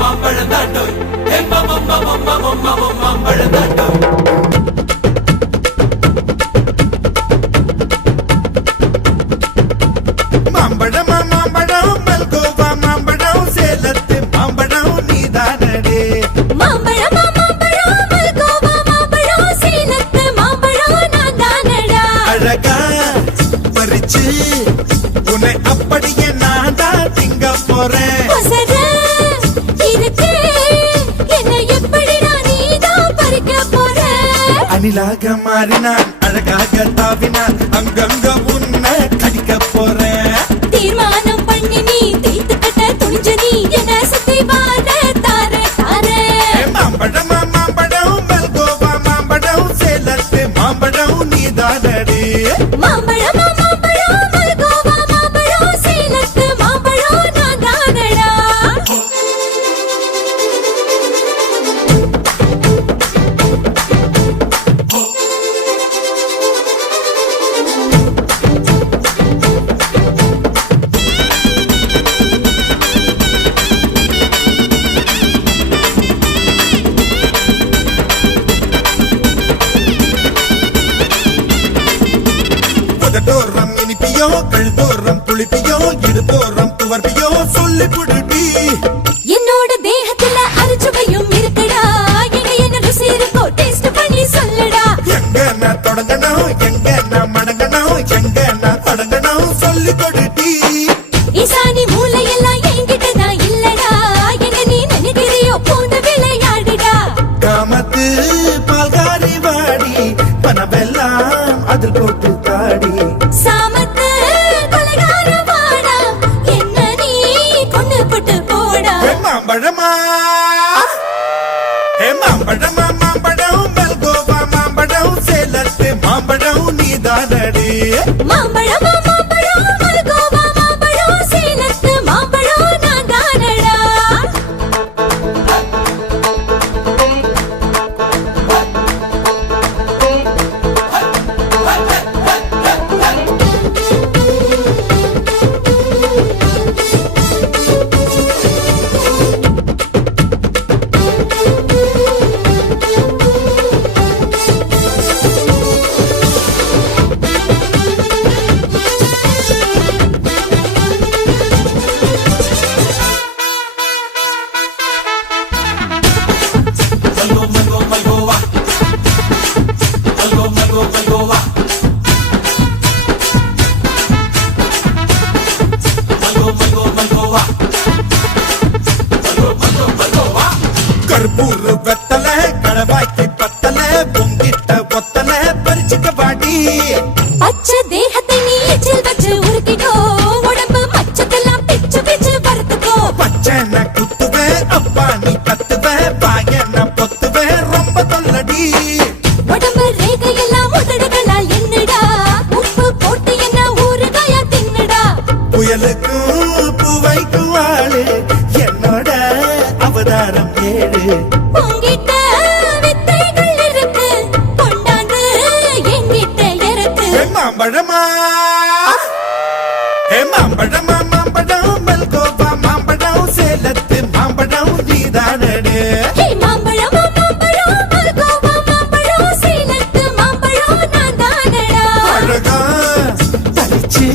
மாம்பழந்தாண்டோய் மாம்பழந்தாண்டோய் மாம்பழமா மாம்பழம் மல்கோவா மாம்பழம் சேலத்து மாம்பழம் நீதானடே மாம்பழமா மாம்பழம் மல்கோவா மாம்பழம் சேலத்து மாம்பழம் நான்தானடா அழகா பறிச்சு உன்னை அப்படியே நான் தான் திங்க போறேன் ஒசர இருக்கு என்ன எப்படிடா நீதான் பறிக்க போற அணிலாக மாறினான் அழகாக தாவினான் அங்கங்க உன்னை கடிக்க போறேன் தீர்மானம் பண்ணி நீ தீர்த்து கட்ட துணிஞ்ச நீ என்ன சுத்தி வார தார தார மாம்பழமா மாம்பழம் மல்கோவா மாம்பழம் சேலத்து மாம்பழம் நீதானடே மாம்பழமா மாம்பழம் மல்கோவா மாம்பழம் சேலத்து மாம்பழம் நான்தானடா புதட்டோரம் இனிப்பியோ கழுத்தோரம் புளிப்பியோ இடுப்போரம் துவர்ப்பியோ சொல்லி புடுப்பி என்னோட தேகத்துல அரிச்சுவையும் இருக்குடா என்ன ருசி இருக்கோ டேஸ்ட் பண்ணி சொல்லுடா எங்க நான் தொடங்கணும் எங்க நான் மடங்கணும் எங்க நான் தொடங்கணும் சொல்லி கொடுட்டி ஈசானி மூளையெல்லாம் என்கிட்ட தான் இல்லடா என்ன நீ நினைக்கிறியோ போன விளையாடுடா காமத்து பால்காரி வாடி பணமெல்லாம் அதில் போட்டு தாடி சாமத்து கொலைகார வாடா என்ன நீ கொண்டு போட்டு போடா மாம்பழமா மாம்பழமா மாம்பழம் மல்கோவா மாம்பழம் சேலத்து மாம்பழம் நீதானடே மாம்பழமா மாம்பழம் மல்கோவா மாம்பழம் சேலத்து மாம்பழம் நான்தானடா மல்கோவா மல்கோவா கற்பூர் வெத்தல கடவாய்க்கு பத்தல பொங்கிட்ட ஒத்தல பறிச்சுக்க பாடி பச்சை தேகத்தை நீ எச்சில் வச்சு உருக்கிக்கோ உடம்பு மச்சத்தெல்லாம் பிச்சு பிச்சு பருத்துக்கோ பச்சனை குத்துவேன் அப்பா நீ கத்துவேன் பாயன பொத்துவேன் ரொம்ப தொல்லடி உடம்பு ரேகையெல்லாம் உதடுகளால் என்னடா உப்பு போட்டு என்ன ஊறுகாயா தின்னுடா புயலுக்கும் பூவைக்கும் ஆளு என்னோட அவதாரம் ஏழு உங்கிட்ட வித்தைகள் இருக்கு கொண்டாந்து எங்கிட்ட இருக்கு மாம்பழமா மாம்பழமா மாம்பழம் மல்கோவா மாம்பழம் சேலத்து மாம்பழம் நீதானடே ஹே மாம்பழமா மாம்பழம் மல்கோவா மாம்பழம் சேலத்து மாம்பழம் நான்தானடா அழகா பறிச்சு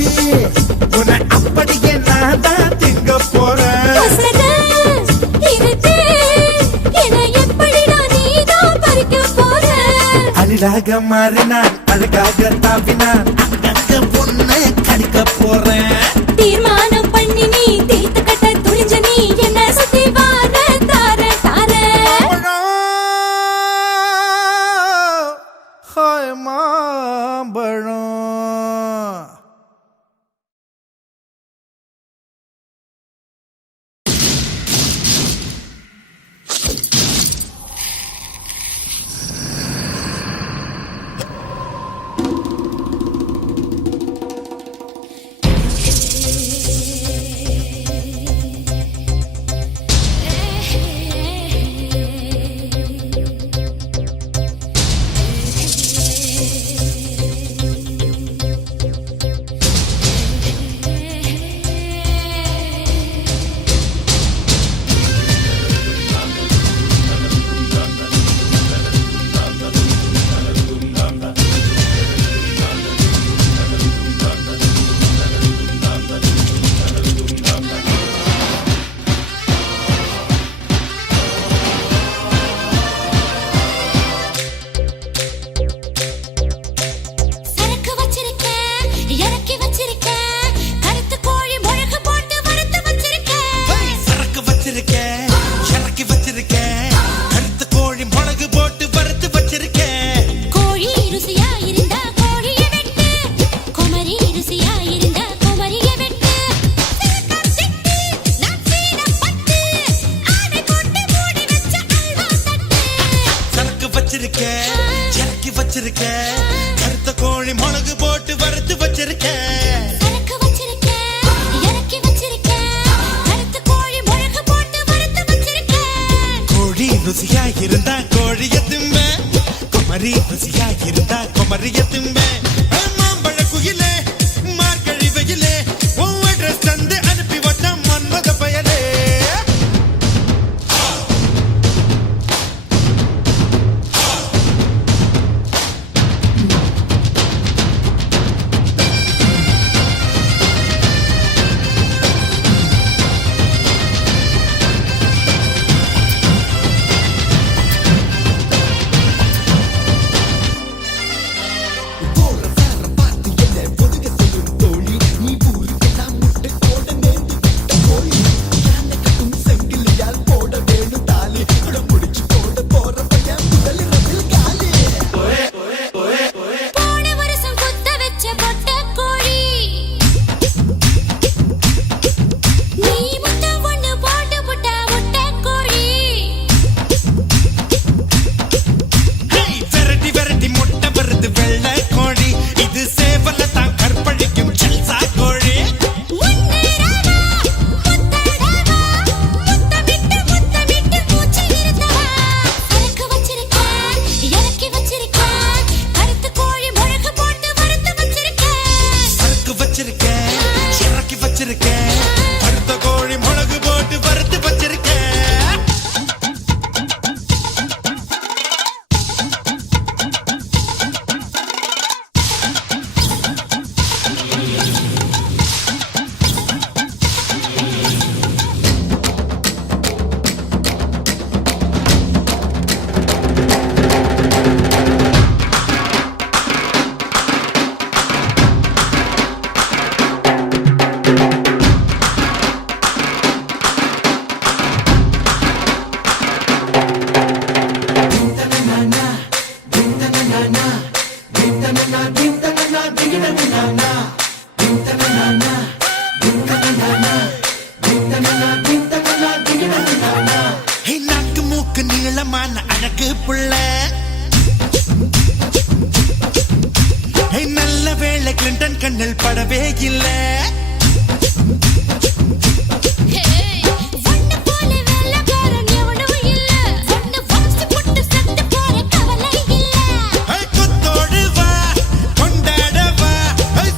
உன்னை அப்படியே நான் தான் திங்க போறேன் ஒசர இருக்கு என்ன எப்படிடா நீதான் பறிக்க போற அணிலாக மாறினான் அழகாக தாவினான் அங்கங்க பொண்ணு கடிக்க போறேன் தீர்மானம் பண்ணி நீ தீர்த்து கட்ட துணிஞ்ச நீ என்ன சுத்தி வார தார தார மாம்பழம் வச்சிருக்கேன் கருத்த கோழி மிளகு போட்டு வறுத்து வச்சிருக்கேன் சரக்கு வச்சிருக்கேன் இறக்கி வச்சிருக்கேன் கருத்து கோழி மிளகு போட்டு வறுத்து வச்சிருக்கேன் கோழி ருசியா இருந்தா கோழிய திம்ப குமரி ருசியா இருந்தா குமரிய திம்ப மாம்பழ குயிலே மார்கழி வெயிலே உன் அட்ரஸ் தந்து அனுப்பி வச்ச மன்மத பயலே போன வருஷம் குத்த வச்ச பொட்ட கோழி நீ முத்தம் ஒண்ணு போட்டு புட்ட முட்டை கோழி விரட்டி விரட்டி முட்டை வருது வெள்ளை கோழி இது சேவல தான் கற்பழிக்கும் செல்சா கோழி முன்னேறவா முத்தடவா முத்தமிட்டு மூச்சு நிறுத்தவா சரக்கு வச்சிருக்கேன் இறக்கி வச்சிருக்கேன் கருத்து கோழி மிளகு போட்டு வறுத்து வச்சிருக்கேன் சரக்கு வச்சிருக்கேன் இறக்கி வச்சிருக்கேன் கருத்த கோழி மிளகு போட்டு வறுத்து வச்சிருக்கேன் நாக்கு மூக்கு நீளமான அழகு புள்ள நல்ல வேளை கிளின்டன் கண்ணில் படவே இல்லை ஒண்ணு போல வெள்ளக்காரன் எவனும் இல்ல ஒண்ணு வாசி போட்டு செத்து போற கவலை இல்ல கொத்தோடு வா கொண்டாட வா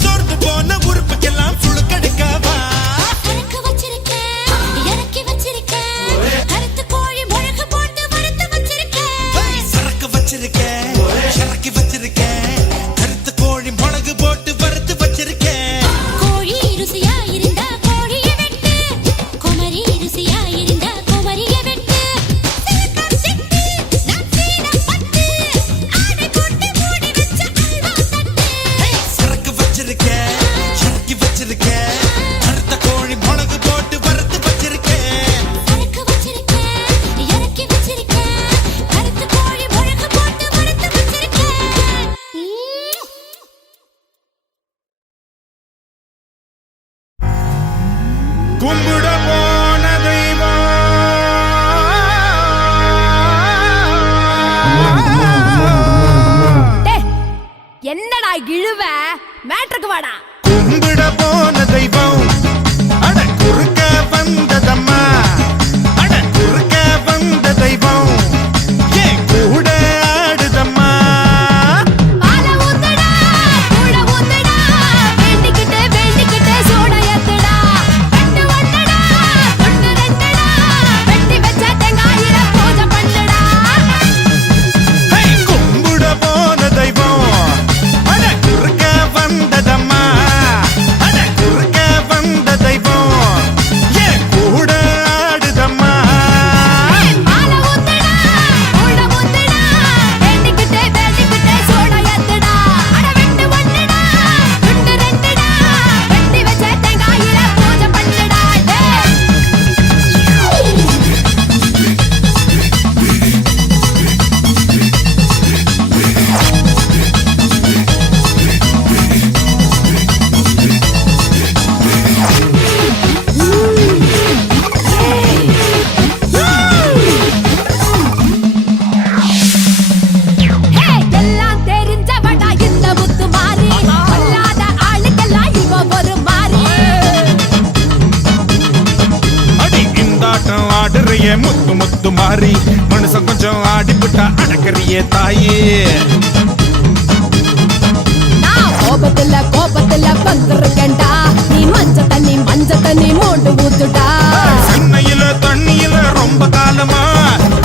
சோர்ந்து போன உறுப்புக்கெல்லாம் சுழுக்கெடுக்க வா சரக்கு வச்சிருக்கேன் இறக்கி வச்சிருக்கேன் கருத்து கோழி மிளகு போட்டு வறுத்து வச்சிருக்கேன் சரக்கு வச்சிருக்கேன் இறக்கி வச்சிருக்கேன் கருத்த கோழி மிளகு போட்டு வறுத்து வச்சிருக்கேன் கோழி ருசியா இருந்தா கோழிய வெட்டு குமரி ருசியா இருந்தா குமரிய வெட்டு சிலுக்கா சிட்டு நான் சீன பட்டு ஆடை கொண்டு மூடி வச்ச அல்வா தட்டு சரக்கு வச்சிருக்கேன் இறக்கி வச்சிருக்கேன் கருத்த கோழி மிளகு போட்டு வறுத்து வச்சிருக்கேன் சரக்கு வச்சிருக்கேன் இறக்கி வச்சிருக்கேன் கருத்து கோழி மிளகு போட்டு வறுத்து வச்சிருக்கேன் கும்பிட போன தெய்வம் டேய், என்னடா இழுவ மேட்ருக்கு வாடா கும்பிட போன தெய்வம் அட குறுக்க வந்ததம்மா அட குறுக்க வந்த தெய்வம் ஏன் கூட ஆடுதம்மா பால ஊத்துடா கூட ஊத்துடா வேண்டிக்கிட்டு சூட ஏத்துடா கட்டு ஒண்ணுடா ஒண்ணு ரெண்டுடா வெட்டி வச்ச தேங்காயில பூஜை பண்ணுடா கும்பிட போன தெய்வம் அட குறுக்க வந்ததம்மா ஆட்டம் ஆடுறியே முத்து முத்து மாறி மனுஷன் கொஞ்சம் ஆடிப்புட்டா அடக்கறியே தாயே நான் கோபத்துல வந்துருக்கேன்டா நீ மஞ்ச தண்ணி மூண்டு ஊத்துடா சென்னையில தண்ணியில ரொம்ப காலமா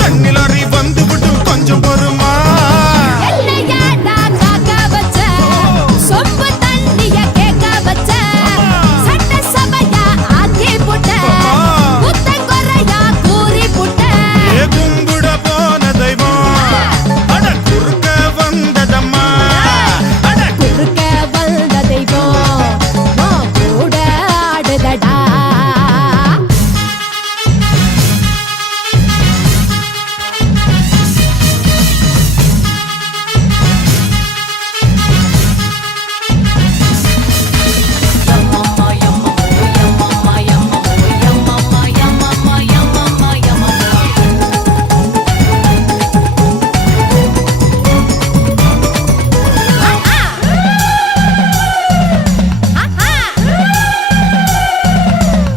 தண்ணிலறி வந்து விட்டு கொஞ்சம் பொறுமா என்னையாடா காக்க வச்ச சொம்பு தண்ணிய கேட்க வச்ச சட்ட சபையா ஆக்கி புட்ட புத்தங்கொரையா கூறி புட்ட ஏ கும்பிட போன தெய்வம் அட குறுக்க வந்ததம்மா அட குறுக்க வந்த தெய்வம் உன் கூட ஆடுதடா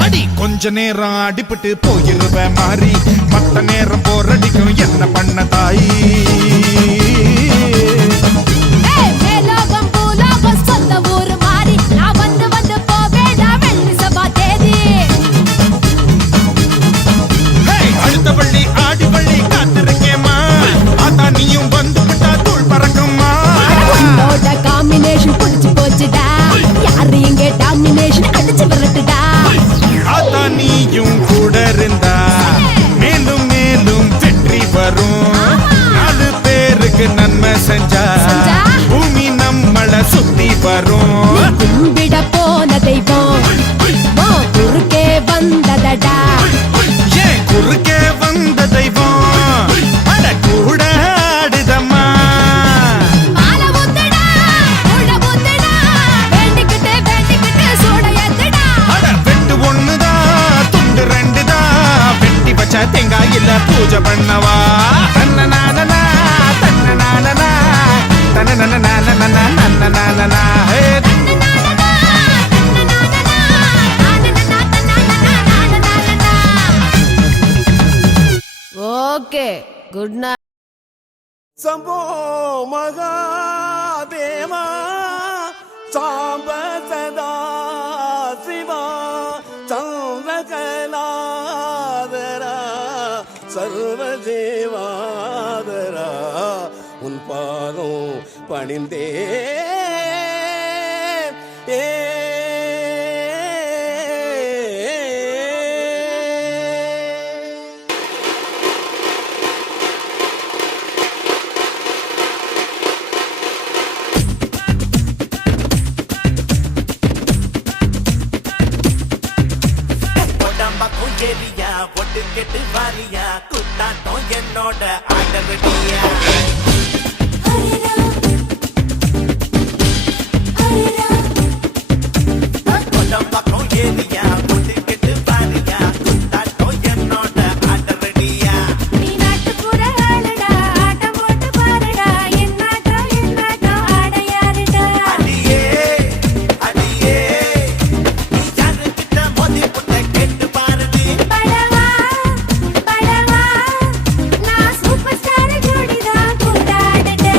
அடி கொஞ்ச நேரம் அடிபட்டு போயிருவ மாறி மத்த நேரம் போரடிக்கும் என்ன பண்ண தாயி மேலோகம் பூலோகம் சொந்த ஊரு மாறி நான் வந்து போவேடா வெள்ளி சபா தேதி அடுத்த பள்ளி ஆடி பள்ளி காத்திருக்கேம்மா அதான் நீயும் வந்து விட்டா தூள் பறக்கும்மா உன்னோட காம்பினேஷன் புடிச்சு போச்சுடா யாரு எங்க டாமினேஷன் அடிச்சு விரட்டுடா அதான் நீயும் கூட இருந்தா மேலும் மேலும் வெற்றி வரும் நாலு பேருக்கு நன்மை செஞ்சா பூமி நம்மள சுத்தி வரும் கும்பிட போன தெய்வம் உன் குறுக்கே வந்ததடா ஏன் குறுக்கே வந்த தெய்வம் அட கூட ஆடுதம்மா மாலை ஊத்துடா உள்ள ஊத்துடா வேண்டிக்கிட்டு சூட ஏத்துடா அட வெட்டு ஒண்ணுதான் துண்டு ரெண்டுதான் வெட்டி வச்ச தேங்காயில பூஜை பண்ணவா தன்ன நானனா தன்ன நானனா தன்ன நானனா hey okay good night Shambho Mahadeva Shamba Sada Shiva சந்திரகலாதரா சர்வஜேவாதரா உன் பாதம் பணிந்தே ஏ ஏரியா பொட்டு கெட்டு வாரியா குத்தாட்டம் என்னோட ஆடவடியா பக்கம் ஏரியா பொட்டு கெட்டு வாரியா குத்தாட்டம் என்னோட ஆடவடியா நீ நாட்டுப்புற ஆளுடா ஆட்டம் போட்டு பாருடா என் நாட்டம் ஆடையாருடா அடியே அடியே நீ யாருக்கிட்ட மோதி புட்ட கெட்டு பாருடி படவா நான் சூப்பர் ஸ்டார் ஜோடிதான் கொண்டாடுடா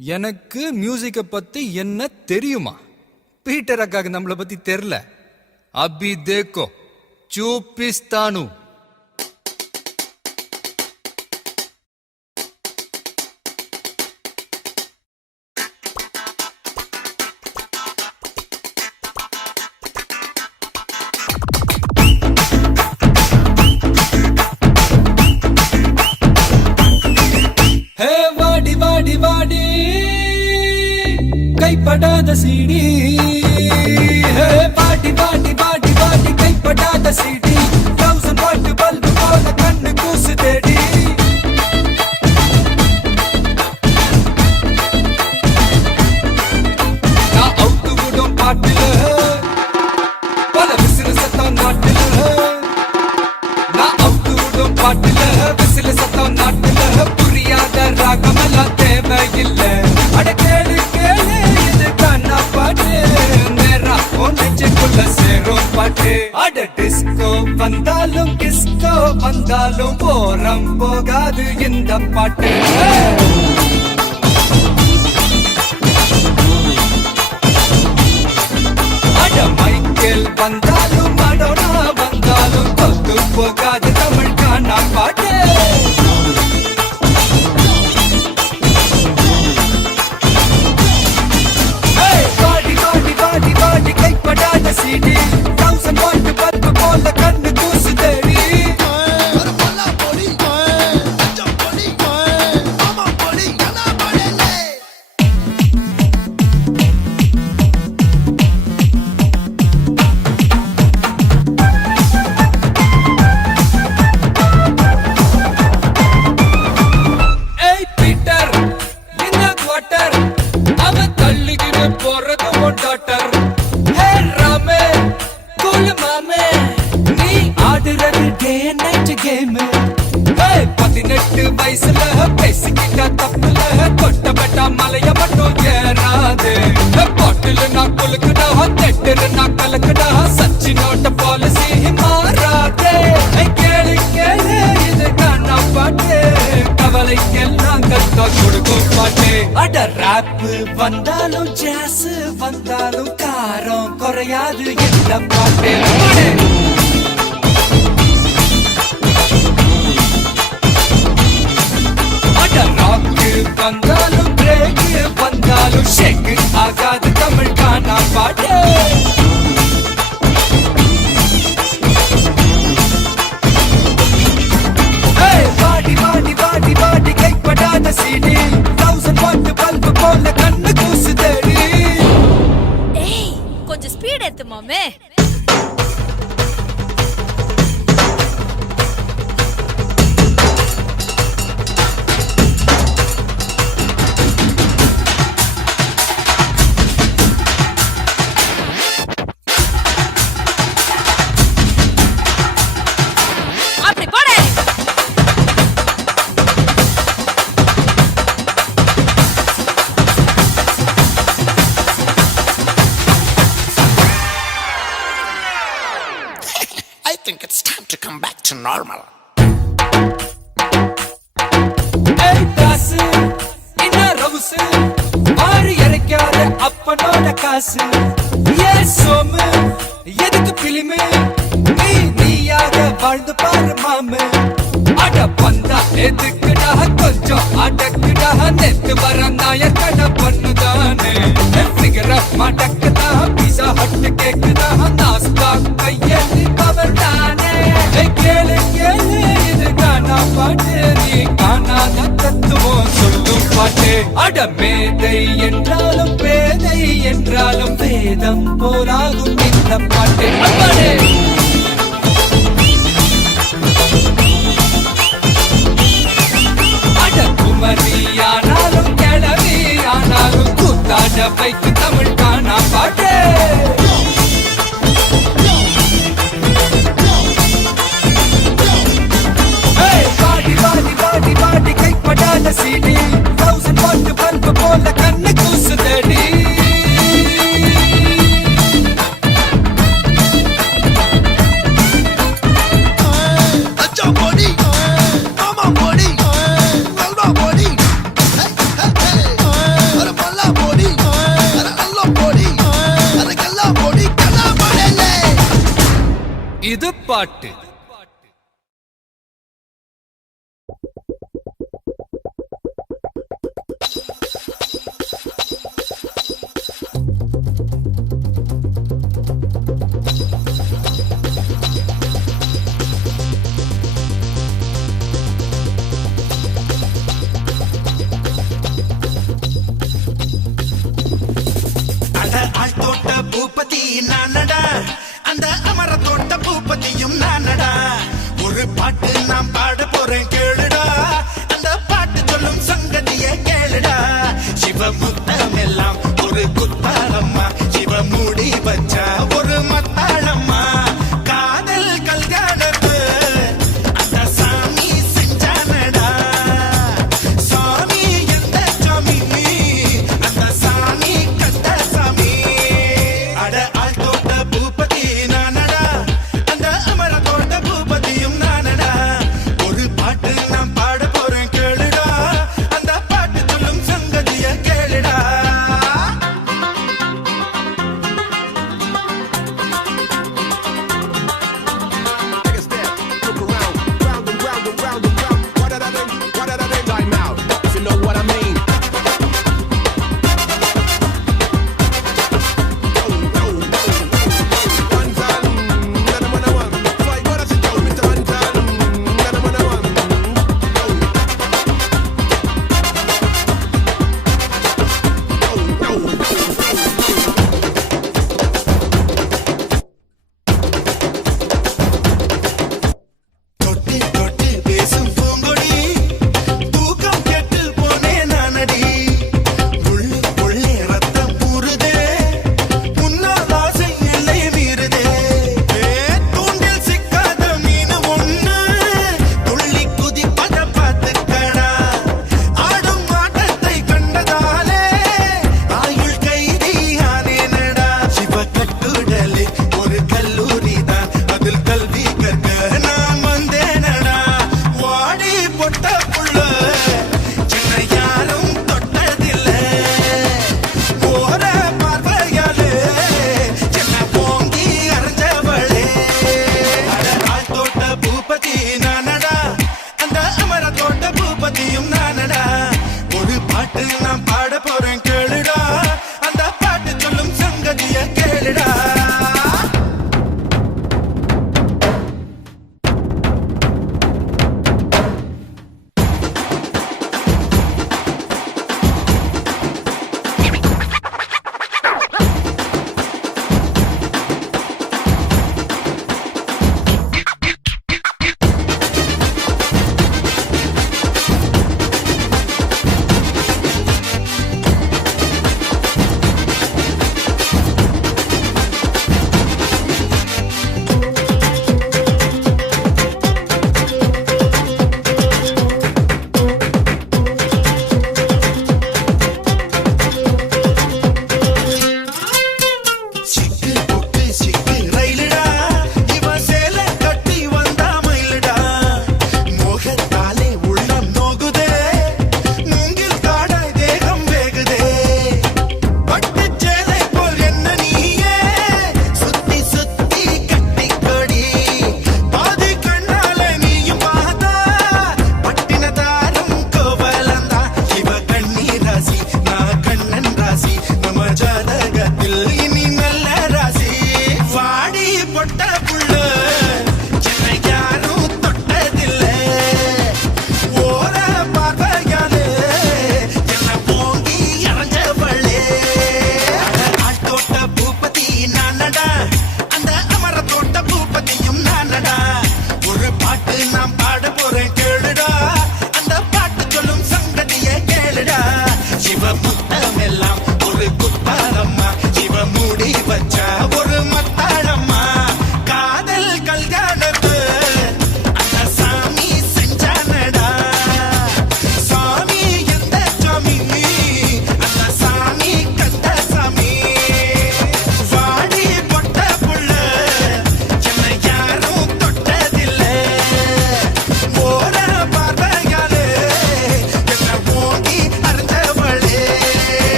எனக்கு மியூசிக்கை பத்தி என்ன தெரியுமா? பீட்டர் அக்காக்கு நம்மளை பத்தி தெரியல. அபி தேக்கோ చూపిస్తాను. ஹே வாடி வாடி வாடி கைப்படாத சீடி. ஹே வாடி வாடி வாடி வாடி கைப்படாத சீடி. 1000 வாட் பல்பு போல கண்ணு கூசு தேடி. நான் அவுத்து விடும் பாட்டுல பல விசிறு சத்தம் நாட்டுல. நான் அவுத்து விடும் பாட்டுல விசிறு சத்தம் நாட்டுல. புரியாத ராகமெல்லாம் தேவையில்லை. அட கேளு கேளு இது கண்ணா பாட்டு. நேரா ஒன்னுக்குள்ள சேரும் பாட்டு. அட டிஸ்கோ வந்தாலும் கிஸ்கோ வந்தாலும் போரம் போகாது இந்த பாட்டு. அட மைக்கேல் வந்தாலும் மடோனா வந்தாலும் தொத்து போகாது தமிழ் கானா பாட்டு. வாடி வாடி வாடி வாடி கைப்படாத சீடி. 1000 வாட் பல்பு போல கண்ணு கூசு தேடி. ஏய் பீட்டர் என்ன குவார்ட்டர் அவன் தள்ளிக்கிட்டு போறது டாக்டர். ஹே ராமே கூல் மாமே நீ ஆடுறது டே நைட் கேம். 18 வயசுல பேசிக்கிட்ட தப்புல கொட்டப்பட்ட மலைய மட்டும் ஏறாது. பாட்டில் நான் கொலுக்குடா தெட்டுரு நான் கலக்குடா. சச்சினோட பாலிசி மாறாதே. கேளு கேளு இது கானா பாட்டு. கவலைக்கெல்லாம் கத்தா கொடுக்கும் பாட்டு. அட ராப் வந்தாலும் ஜாஸ் வந்தாலும் காரம் குறையாது இந்த பாட்டு. அட ராக் வந்தாலும் பிரேக் வந்தாலும் ஷேக் ஆகாது தமிழ் கானா பாட்டு. வாடி வாடி வாடி வாடி கைப்படாத சீடி. 1000 வாட் பல்பு போல கண்ணு கூசு தேடி. ஏய் கொஞ்சம் ஸ்பீட் ஏத்து மாமே. அப்படி போடு. I think it's time to come back to normal. ஏய் காசு என்ன ரவுசு மாறி இறைக்காத அப்பனோட காசு. ஏ சோமு எதுக்கு பிலிமு நீ நீயாக வாழ்ந்து பாரு மாமு. அட பந்தா எதுக்குடா கொஞ்சம் அடக்குடா. நெத்து வர நாயர் கடை பண்ணுதானே. ஃபிகர் ஆஃப் மடக்குதா பீஸா ஹட் கேக்குதா. நாஸ்தா கையெழுதி பவர் தானே. கேளு கேளு இது கானா பாட்டு. நீ காணாத தத்துவம் சொல்லும் பாட்டு. அட மேதை என்றாலும் பேதை என்றாலும் வேதம் போராகும் இந்த பாட்டு. அம்மாடே அட குமரி ஆனாலும் கிளவி ஆனாலும் கூத்தாட பைக்கு தமிழ் கானா பாட்டு. வாடி வாடி வாடி வாடி கைப்படாத சீடி. 1000 வாட் பல்பு போல கண்ணு கூசு தேடி. பாட்டு. ஆள் தோட்ட பூபதி நானடா, அந்த அமர தோட்ட பூபதியும் நானடா.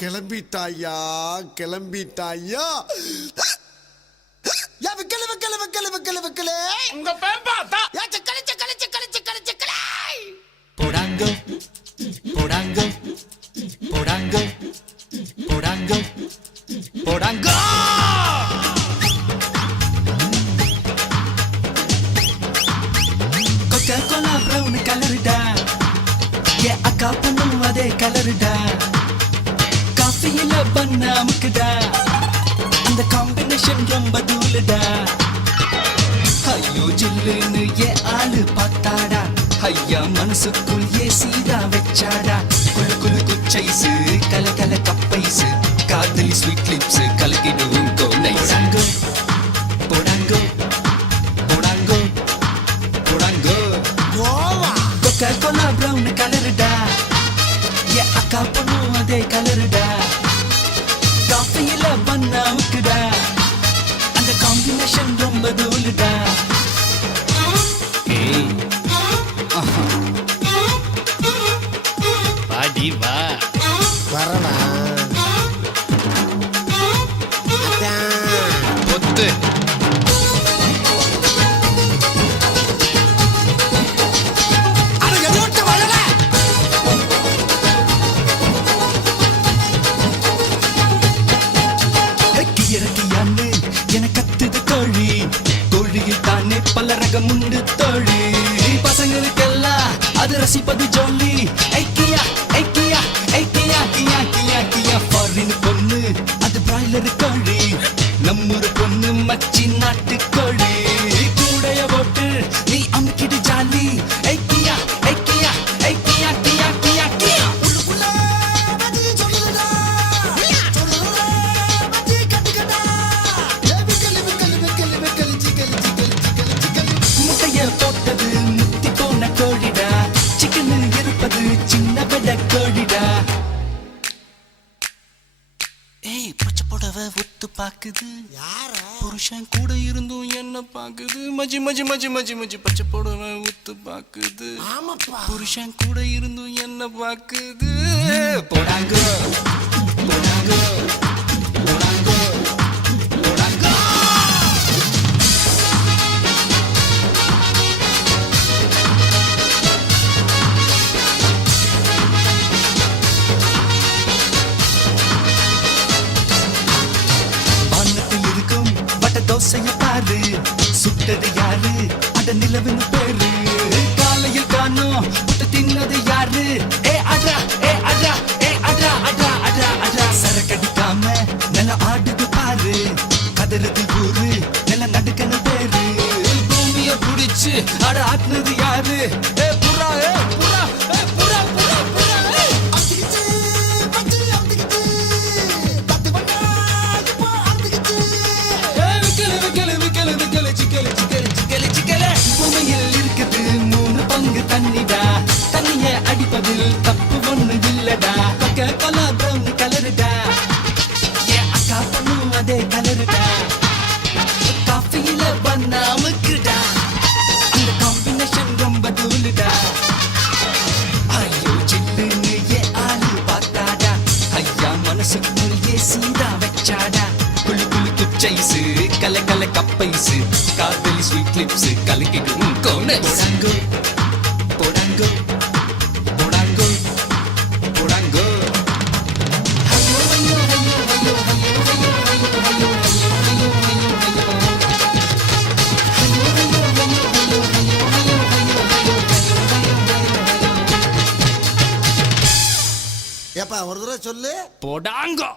கிளம்பிட்டாயா கிளம்பிட்டாயா விக்கல விக்கல விக்கல விக்கல விக்கல உங்க பேம்பா தான் கழிச்சு கழிச்சு கழிச்சு கழிச்சு போடாங்கோ போடாங்கோ போடாங்கோ போடாங்கோ போடாங்கோ கொக்கா கோலா பிரவுன் கலருடா ஏ அக்கா பண்ணும் அதே கலருடா காஃபியில பண்ண அமுக்குடா அந்த காம்பினேஷன் ரொம்ப தூளுடா ஐயோ ஜில்லுன்னு ஏ ஆளு பார்த்தாடா ஐயா மனசுக்குள் ஏ சீதா வச்சாடா குளு குளு குச்சைசு கல கல கப்பைசு காதலி ஸ்வீட் லிப்ஸ் கலக்கிடுவோம் கோனைசாங்கோ போடாங்கோ போடாங்கோ போடாங்கோ கொக்கா கோலா பிரவுன் கலருடா ஏ அக்கா பொண்ணும் அதே கலருடா காஃபியில பண்ண அமுக்குடா அந்த காம்பினேஷன் ரொம்ப தூளுடா பாடி வா வரவா பொத்து இறக்கியான்னு என கத்துது கோழி கோழியில் தானே பல ரகம் உண்டு தோழி பசங்களுக்கெல்லாம் அது ரசிப்பது ஜோலி ஐக்கியா ஐக்கியா ஐக்கியா கியா கியா கியா ஃபாரின் பொண்ணு அது பிராய்லர் கோழி நம்மூர் பொண்ணு மச்சி நாட்டு கோழி கூடைய போட்டு நீ அமுக்கிடு ஜாலி ஐக்கியா ஐக்கியா ஐக்கியா கியா கியா கியா முட்டைய போட்டது முத்தி போன கோழிடா சிக்கன் இருப்பது சின்ன பெட கோழிடா ஏய் பச்சை புடவை ஒத்து பாக்குது புருஷன் கூட இருந்தும் என்ன பாக்குது மஜி மஜி மஜி மஜி மஜி பச்சை புடவை ஒத்து பாக்குது புருஷன் கூட இருந்தும் என்ன பாக்குது போடாங்க போடாங்க போடாங்க போடாங்க வானத்தில் இருக்கும் வட்ட தோசைய பாரு சுட்டது யாரு அந்த நிலவின் பேரு காலையில் காணோம் புட்டு தின்னது யாரு ஏ அட்ரா ஏ அட்ரா ஏ அட்ரா அட்ரா அட்ரா அட்ரா சரக்கடிக்காம நல்ல ஆடுது பாரு கதறுது ஊரு நல்ல நடுக்கன பேரு பூமிய புடிச்சு அட ஆட்டுனது யாரு ஏ புறா ஏ புறா ஏ புறா புறா புறா பூமியில் இருக்குது 3 பங்கு தண்ணிடா தண்ணிய அடிப்பதில் தப்பு ஒண்ணு இல்லடா கொக்கா கோலா பிரவுன் கலருடா ஏ அக்கா பொண்ணும் அதே கலருடா காஃபியில பண்ண அமுக்குடா அந்த காம்பினேஷன் ரொம்ப தூளுடா ஐயோ ஜில்லுன்னு ஏ ஆளு பார்த்தாடா ஐயா மனசுக்குள் ஏ சீதா வச்சாடா குளு குளு குச்சைசு கல கல கப்பைசு காதலி ஸ்வீட் லிப்ஸ் கலக்கிடும் கோனை போடாங்கோ போடாங்கோ போடாங்கோ போடாங்கோ ஐயோ ஐயோ ஐயோ ஐயோ ஐயோ ஐயோ ஐயோ ஐயோ ஏப்பா ஒரு தடவை சொல்லு போடாங்கோ